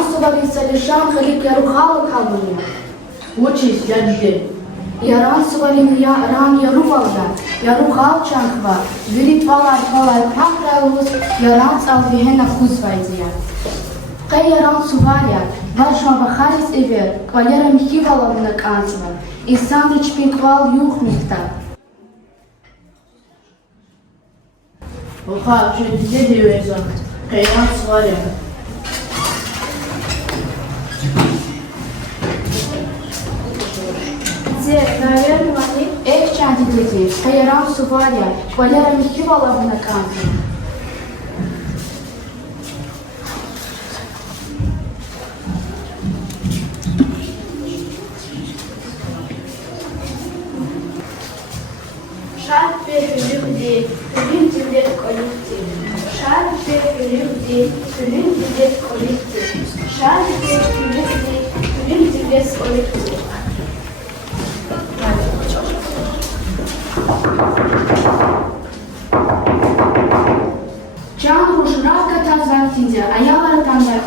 Yaran suvarıysa lişan kılık yaruhalı kalmıyor. Учись, я дверь. Yaran suvarını yaran yaruvalda, yaruhal çankva, virit valay pakralus, yaran salvihena kuzvaydiya. Kay yaran suvarya, vaşma bakharis ever, kvalyara mihivalavna kansva, İsandriç pinkval yuh miktar. Oha, что тебе делается? Кайран сваря. Наверное, Ev çantikleti, kay yaran suvarya, kvalyara mihivalavna kansva. Шар перелюбди, фильм тебе коллектив. Шар перелюбди, фильм тебе коллектив. Шар перелюбди, фильм тебе коллектив. Can ruş ravka tazvaktince, ayalara tanvak.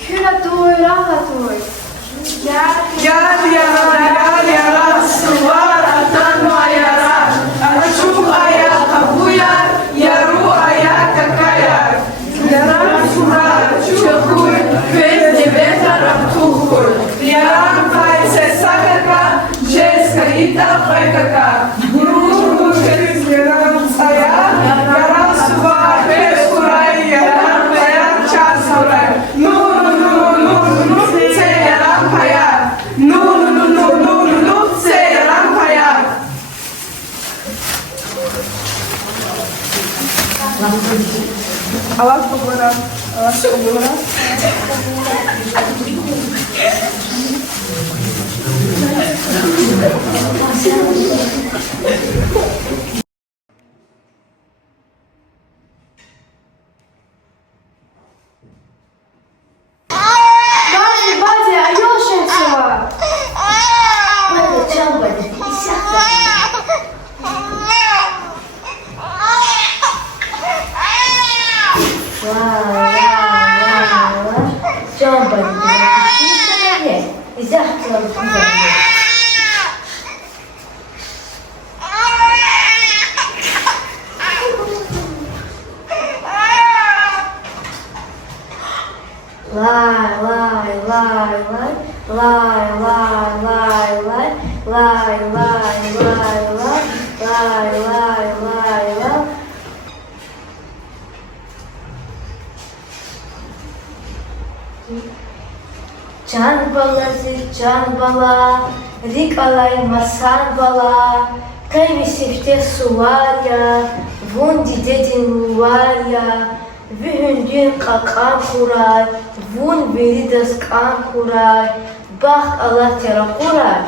Küratoj, rahatoj. Yar yarar, suvar atanma yarar. Açuk ayaka buyar, yaru ayaka kayar. Yarar surar, çukur, bezde vetarap tuhur. Yaran fayse sakaka, jeska ita faykaka. Nuru kez yaran sayar, yaran suvar, bez kuray, yaran bayar çaz kuray. Nur, se yaran kayar. Nur, se yaran kayar. Alas pagora. Бази, а ёшенцева. Can bala, rik alay masar bala, kay visifte suvarya, vundi dedin varya, vühündün kakan kuray, vun veridas kan kuray, bak ala tera kuray,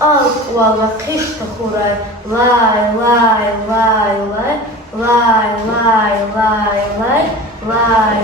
al valla kışta kuray, lay lay lay lay, lay lay lay lay, lay